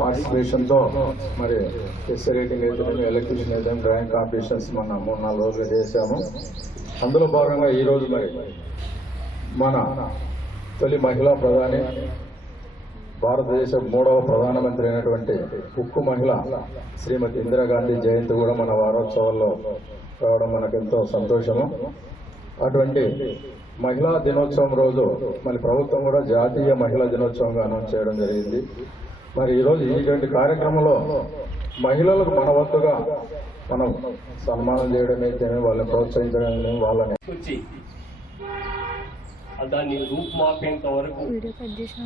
పార్టిసిపేషన్తో మరి SA rating అయితే electrician అయితే డ్రాయింగ్ కాంపిటీషన్స్ మొన్న 3-4 రోజులు చేశాము. అందులో భాగంగా ఈరోజు మరి మన తొలి మహిళా ప్రధాని, భారతదేశ 3వ ప్రధానమంత్రి అయినటువంటి ఉక్కు మహిళ శ్రీమతి ఇందిరాగాంధీ జయంతి కూడా మన వారోత్సవాల్లో రావడం మనకెంతో సంతోషము. అటువంటి మహిళా దినోత్సవం రోజు మన ప్రభుత్వం కూడా జాతీయ మహిళా దినోత్సవంగా అనౌన్స్ చేయడం జరిగింది. మరి ఈరోజు ఇటువంటి కార్యక్రమంలో మహిళలకు మన వంతుగా మనం సన్మానం చేయడం అయితేనే వాళ్ళని ప్రోత్సహించడం, వాళ్ళని దాన్ని రూపుమాపేంత వరకు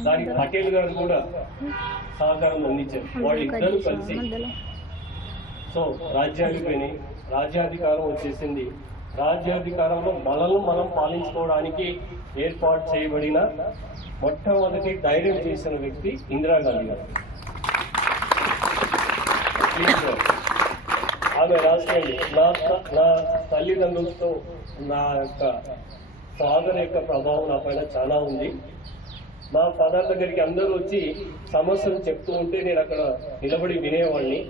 దానికి పటేల్ గారు కూడా సహకారం అందించారు. వాళ్ళిద్దరూ కలిసి సో రాజ్యాధిపతి రాజ్యాధికారం వచ్చేసింది. రాజ్యాధికారంలో మనల్ని మనం పాలించుకోవడానికి ఏర్పాటు చేయబడిన మొట్టమొదటి ధైర్యం చేసిన వ్యక్తి ఇందిరాగాంధీ గారు. ఆమె రాసుకోండి, నా తల్లిదండ్రులతో నా యొక్క ఫాదర్ యొక్క ప్రభావం నా పైన చాలా ఉంది. మా ఫాదర్ దగ్గరికి అందరూ వచ్చి సమస్యలు చెప్తూ ఉంటే నేను అక్కడ నిలబడి వినేవాడిని.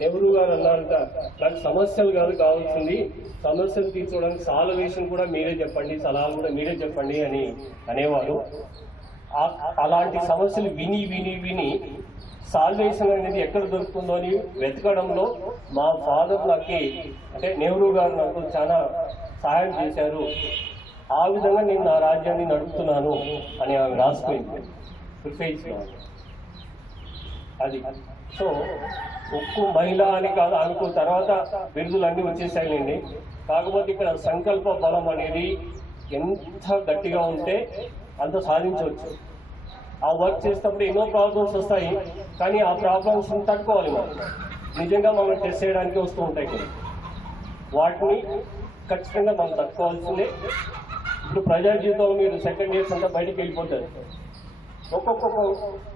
నెహ్రూ గారు అన్నారంట, నాకు సమస్యలు కాదు కావాల్సింది, సమస్యలు తీర్చడానికి సాల్వేషన్ కూడా మీరే చెప్పండి, సలహాలు కూడా మీరే చెప్పండి అని అనేవారు. అలాంటి సమస్యలు విని విని విని సాల్వేషన్ అనేది ఎక్కడ దొరుకుతుందో అని వెతకడంలో మా ఫాదర్ నాకు అంటే నెహ్రూ గారు నాకు చాలా సహాయం చేశారు. ఆ విధంగా నేను నా రాజ్యాన్ని నడుపుతున్నాను అని ఆమె రాసిపోయింది ప్రిఫేజ్లో. అది సో ఉక్కు మహిళ అని కాదు అనుకో, తర్వాత బిరుదులు అన్నీ వచ్చేసాయండి. కాకపోతే ఇక్కడ సంకల్ప బలం అనేది ఎంత గట్టిగా ఉంటే అంత సాధించవచ్చు. ఆ వర్క్ చేసేటప్పుడు ఎన్నో ప్రాబ్లమ్స్ వస్తాయి, కానీ ఆ ప్రాబ్లమ్స్ తట్టుకోవాలి. మనం నిజంగా మనం టెస్ట్ చేయడానికి వస్తూ ఉంటాయి కదా, వాటిని ఖచ్చితంగా మనం తట్టుకోవాల్సిందే. ఇప్పుడు ప్రజా జీవితంలో మీరు సెకండ్ ఇయర్స్ అంతా బయటికి వెళ్ళిపోతారు, ఒక్కొక్క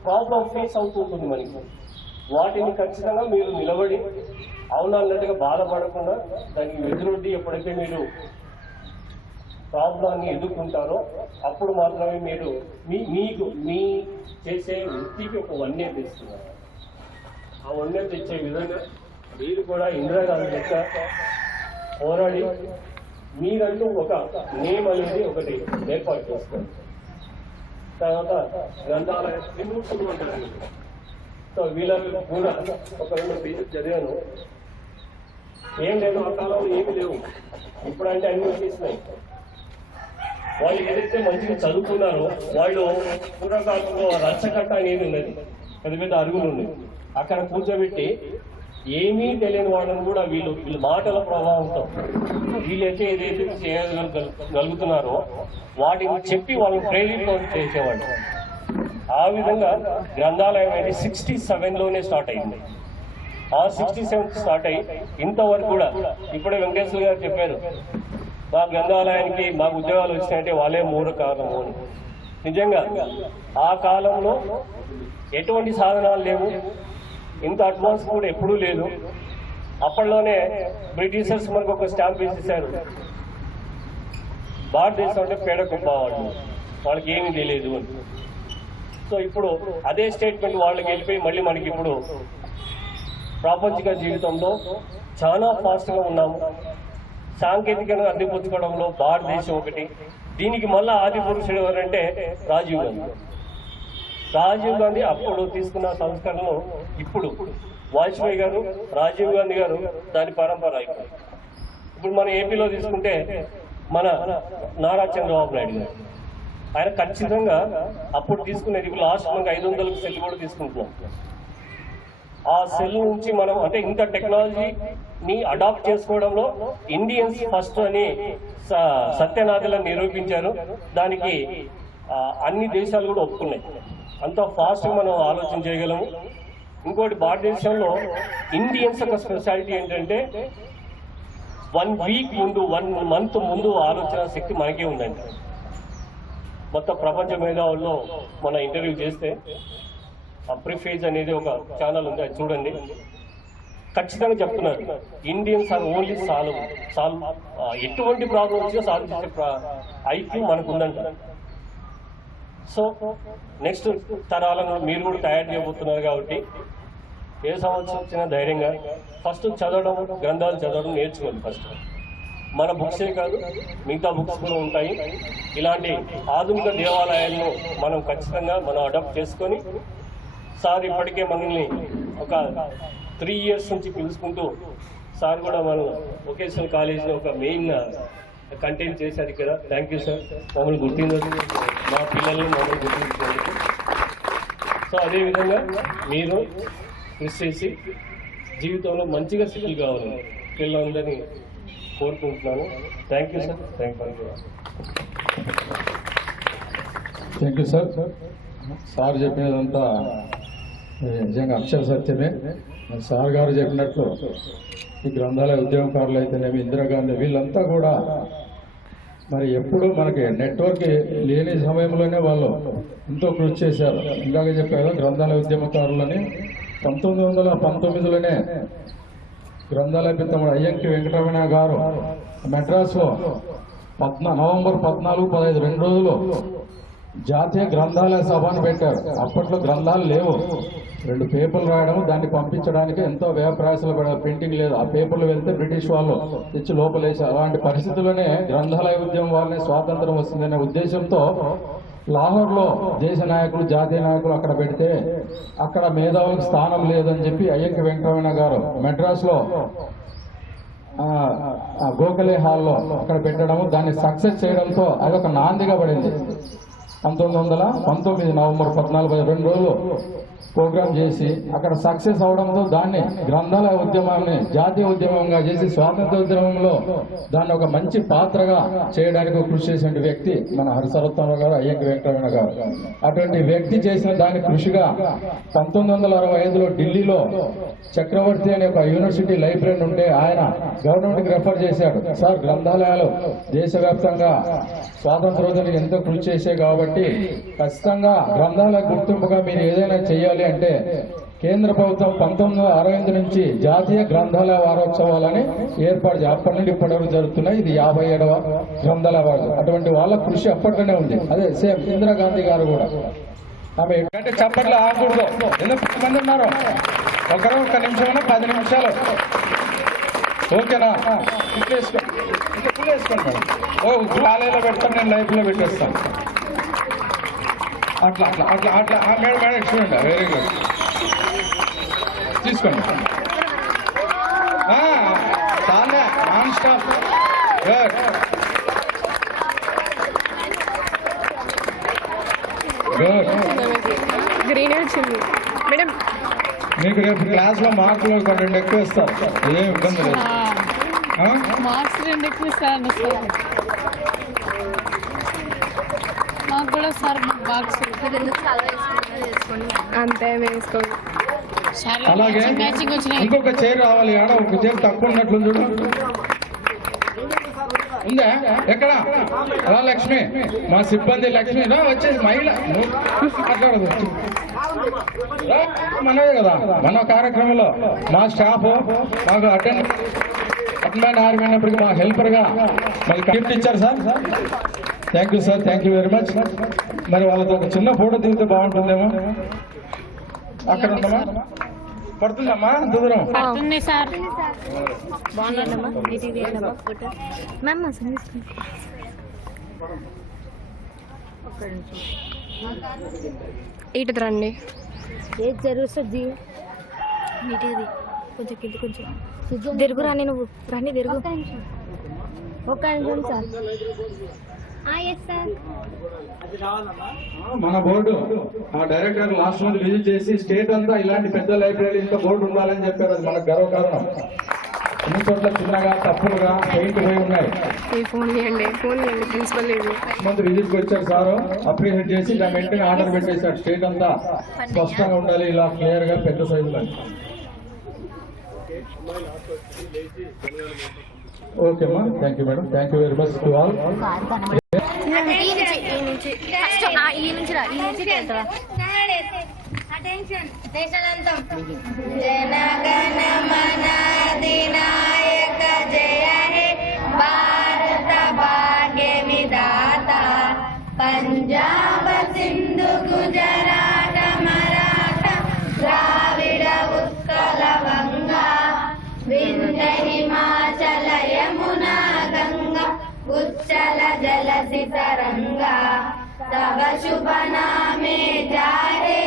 ప్రాబ్లం ఫేస్ అవుతుంటుంది మనకి. వాటిని ఖచ్చితంగా మీరు నిలబడి అవునా అన్నట్టుగా బాధపడకుండా దానికి ఎదురొడ్డి ఎప్పుడైతే మీరు ప్రాబ్లాన్ని ఎదుర్కొంటారో అప్పుడు మాత్రమే మీరు మీ చేసే వృత్తికి ఒక వన్యం తెస్తున్నారు. ఆ వన్యం తెచ్చే విధంగా మీరు కూడా ఇందిరాగాంధీ లెక్క పోరాడి మీరంటూ ఒక నేమ్ అనేది ఒకటి ఏర్పాటు చేసుకోండి. తర్వాత గ్రంథాలయ విమూర్తులు ఉంటారు. సో వీళ్ళకి కూడా ఒక 2 పేజీలు చదివాను. ఏం లేదు, ఆ కాలంలో ఏమి లేవు, ఇప్పుడంటే అన్ని వచ్చేసినాయి. వాళ్ళు ఏదైతే మంచిగా చదువుకున్నారో వాళ్ళు పూర్వకాలంలో రచ్చకట్ట అనేది ఉన్నది, పెద్ద పెద్ద అరుగులు ఉన్నాయి. అక్కడ కూర్చోబెట్టి ఏమీ తెలియని వాళ్ళని కూడా వీళ్ళు మాటల ప్రభావంతో వీళ్ళైతే ఏదైతే చేయగలుగుతున్నారో వాటిని చెప్పి వాళ్ళని ప్రేరితం చేసేవాళ్ళు. ఆ విధంగా గ్రంథాలయం అనేది 67లోనే స్టార్ట్ అయింది. ఆ 67 స్టార్ట్ అయ్యి ఇంతవరకు కూడా ఇప్పుడే వెంకటేశ్వర గారు చెప్పారు, మా గ్రంథాలయానికి మాకు ఉద్యోగాలు వచ్చినాయంటే వాళ్ళే మూల కారణము అని. నిజంగా ఆ కాలంలో ఎటువంటి సాధనాలు లేవు, ఇంత అడ్వాన్స్ కూడా ఎప్పుడూ లేదు. అప్పట్లోనే బ్రిటిషర్స్ మనకు ఒక స్టాంప్ వేసేసారు, భారతదేశం అంటే పేడ గొప్ప వాళ్ళు, వాళ్ళకి ఏమీ తెలియదు అని. సో ఇప్పుడు అదే స్టేట్మెంట్ వాళ్ళకి వెళ్ళిపోయి మళ్ళీ మనకి ఇప్పుడు ప్రాపంచిక జీవితంలో చాలా ఫాస్ట్గా ఉన్నాము. సాంకేతికంగా అందిపుచ్చుకోవడంలో భారతదేశం ఒకటి. దీనికి మళ్ళీ ఆది పురుషుడు ఎవరంటే రాజీవ్ గాంధీ. రాజీవ్ గాంధీ అప్పుడు తీసుకున్న సంస్కరణలు ఇప్పుడు వాజ్పేయి గారు, రాజీవ్ గాంధీ గారు దాని పరంపర అయిపోయింది. ఇప్పుడు మన ఏపీలో తీసుకుంటే మన నారా చంద్రబాబు నాయుడు గారు, ఆయన ఖచ్చితంగా అప్పుడు తీసుకునేది ఇప్పుడు లాస్ట్ మనకు 500 సెల్ కూడా తీసుకుంటున్నాం. ఆ సెల్ నుంచి మనం అంటే ఇంత టెక్నాలజీని అడాప్ట్ చేసుకోవడంలో ఇండియన్స్ ఫస్ట్ అని సత్యనాథులను నిరూపించారు. దానికి అన్ని దేశాలు కూడా ఒప్పుకున్నాయి. అంత ఫాస్ట్గా మనం ఆలోచన చేయగలము. ఇంకోటి భారతదేశంలో ఇండియన్స్ యొక్క స్పెషాలిటీ ఏంటంటే 1 వీక్ ముందు 1 మంత్ ముందు ఆలోచన శక్తి మనకే ఉందండి. మొత్తం ప్రపంచ మేధావుల్లో మన ఇంటర్వ్యూ చేస్తే ప్రిఫేజ్ అనేది ఒక ఛానల్ ఉంది, అది చూడండి. ఖచ్చితంగా చెప్తున్నారు ఇండియన్స్ ఆర్ ఓన్లీ సాల్వ్ ఎటువంటి ప్రాబ్లం వచ్చినా సాల్వ్ చేసే ఐక్యూ మనకు ఉందంట. సో నెక్స్ట్ తరాలను మీరు కూడా తయారు చేయబోతున్నారు కాబట్టి ఏ సంవత్సరం వచ్చినా ధైర్యంగా ఫస్ట్ చదవడం, గ్రంథాలు చదవడం నేర్చుకోండి. ఫస్ట్ మన బుక్సే కాదు, మిగతా బుక్స్ కూడా ఉంటాయి. ఇలాంటి ఆధునిక దేవాలయాలను మనం ఖచ్చితంగా అడాప్ట్ చేసుకొని, సార్ ఇప్పటికే మనల్ని ఒక 3 years నుంచి పిలుచుకుంటూ, సార్ కూడా మనం వొకేషనల్ కాలేజ్లో ఒక మెయిన్ కంటెంట్ చేశారు ఇక్కడ. థ్యాంక్ యూ సార్, మమ్మల్ని గుర్తించినందుకు, మా పిల్లల్ని మమ్మల్ని గుర్తించినందుకు. సో అదేవిధంగా మీరు కృషి చేసి జీవితంలో మంచిగా సెటిల్ కావాలని పిల్లలందరినీ కోరుకుంటున్నాను. Thank you sir. Thank you sir. Sir చెప్పినదంతా నిజంగా అక్షర సత్యమే. సార్ గారు చెప్పినట్లు ఈ గ్రంథాలయ ఉద్యమకారులు అయితేనేమి, ఇందిరాగాంధీ, వీళ్ళంతా కూడా మరి ఎప్పుడు మనకి నెట్వర్క్ లేని సమయంలోనే వాళ్ళు ఎంతో కృషి చేశారు. ఇందాక చెప్పారు గ్రంథాలయ ఉద్యమకారులని 1919లోనే గ్రంథాలయ పితామహుడు అయ్యంకి వెంకటరమణ గారు మెడ్రాస్లో నవంబర్ 14, 15 2 రోజులు జాతీయ గ్రంథాలయ సభను పెట్టారు. అప్పట్లో గ్రంథాలు లేవు. 2 పేపర్లు రాయడం, దాన్ని పంపించడానికి ఎంతో వ్యయప్రయాసాలు పడారు. ప్రింటింగ్ లేదు. ఆ పేపర్లు వెళ్తే బ్రిటిష్ వాళ్ళు తెచ్చి లోపలేశారు. అలాంటి పరిస్థితుల్లోనే గ్రంథాలయ ఉద్యమం వాళ్ళని స్వాతంత్రం వస్తుందనే ఉద్దేశంతో లాహోర్లో దేశ నాయకులు, జాతీయ నాయకులు అక్కడ పెడితే అక్కడ మేధావులకు స్థానం లేదని చెప్పి అయ్యంకి వెంకటరమణ గారు మెడ్రాస్లో గోఖలే హాల్లో అక్కడ పెట్టడము, దాన్ని సక్సెస్ చేయడంతో అదొక నాందిగా పడింది. 1919 నవంబర్ 14, 2 రోజులు ప్రోగ్రాం చేసి అక్కడ సక్సెస్ అవడంతో దాన్ని గ్రంథాలయ ఉద్యమాన్ని జాతీయ ఉద్యమంగా చేసి స్వాతంత్ర ఉద్యమంలో దాన్ని ఒక మంచి పాత్రగా చేయడానికి కృషి చేసిన వ్యక్తి మన హరిసర్వోత్తమరావు గారు, అయ్యంకి వెంకటరమణ గారు. అటువంటి వ్యక్తి చేసిన దాని కృషిగా 1965లో ఢిల్లీలో చక్రవర్తి అనే ఒక యూనివర్సిటీ లైబ్రరీ ఉంటే ఆయన గవర్నమెంట్కి రెఫర్ చేశాడు. సార్, గ్రంథాలయాలు దేశవ్యాప్తంగా స్వాతంత్రోద్యమానికి ఎంతో కృషి చేశాయి కాబట్టి ఖచ్చితంగా గ్రంథాలయ గుర్తింపుగా మీరు ఏదైనా చేయాలి అంటే కేంద్ర ప్రభుత్వం 1968 నుంచి జాతీయ గ్రంథాలయ వారోత్సవాలని ఏర్పాటు చేసి అప్పటి నుండి ఇప్పటి వరకు జరుగుతున్నాయి. ఇది 57వ గ్రంథాలయ వారోత్సవం. అటువంటి వాళ్ళ కృషి అప్పట్లోనే ఉంది. అదే సేమ్ ఇందిరాగాంధీ గారు కూడా ఆమె ఏంటంటే చప్పట్లు ఆకూడదు. ఎందుకు 10 మంది ఉన్నారు, ఒకరు 1 నిమిషం 10 నిమిషాలు ఓకేనా? వేసుకోండి. ఓ కాలేజీలో పెడతాను, నేను లైఫ్లో పెట్టేస్తాను. అట్లా మేడం చూడండి. వెరీ గుడ్, తీసుకోండి. చాలా నాన్ స్టాప్. గుడ్. గ్రీన్ వచ్చింది మేడం. మీకు రేపు క్లాస్ లో మార్కులు 2 ఎక్కువ ఇస్తారు, ఏం ఇబ్బంది లేదు. మార్క్స్ 2 ఎక్కువ ఇస్తారండి సార్. మాకు కూడా సార్ బాక్స్ అంతే వేసుకోండి. అలాగే ఇంకొక చైర్ రావాలి. ఆడ ఒక చైర్ తక్కువ ఉన్నట్లు చూడు. ఉందా ఎక్కడ? రా లక్ష్మి, మా సిబ్బంది లక్ష్మి రా, వచ్చేసి మహిళ మాట్లాడదు. మనదే కదా మన కార్యక్రమంలో మా స్టాఫ్ మాకు అటెండ్ ఆరిపోయినప్పటికీ మా హెల్పర్ గా మరి గిఫ్ట్ ఇచ్చారు sir. Thank you sir, thank you very much. మరి వాళ్ళతో ఒక చిన్న ఫోటో దిగితే బాగుంటుందేమో. అక్కడ ఉందమ్మా, పడుతుందమ్మా అంత దూరం? పడుతుంది సార్. ఇటు రండి. ఏది జరుగుతుంది నీటిది కొంచెం కింద కొంచెం తిరుగు రాని, నువ్వు రాని తిరుగు. ఒక్క నిమిషం సార్. మన బోర్డు ఆ డైరెక్టర్ లాస్ట్ మంత్ విజిట్ చేసి స్టేట్ అంతా ఇలాంటి పెద్ద లైబ్రరీ ఇంత బోర్డు ఉండాలని చెప్పారు. అది మనకు గర్వకారణం. అన్ని చోట్ల చిన్నగా తప్పులుగా పెయింట్ పోయి ఉన్నాయి. ఫోన్ చేయండి ప్రిన్సిపల్ మంత్ విజిట్ కి వచ్చారు సార్, అప్రిషియేట్ చేసి దాని వెంటనే ఆర్డర్ పెట్టేశారు. స్టేట్ అంతా స్పష్టంగా ఉండాలి, ఇలా క్లియర్ గా పెద్ద సైజులో. ఓకే అమ్మా, thank you madam, thank you very much to all. జనగణమనాధినాయక జయ హే భారత భాగ్య విధాత పంజాబ సింధు जलसि तरंगा सब शुभ नामे जाहे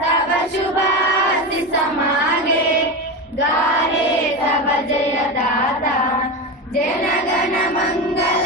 सब शुभ आशीष मागे गाहे सब जय दाता जन गण मंगल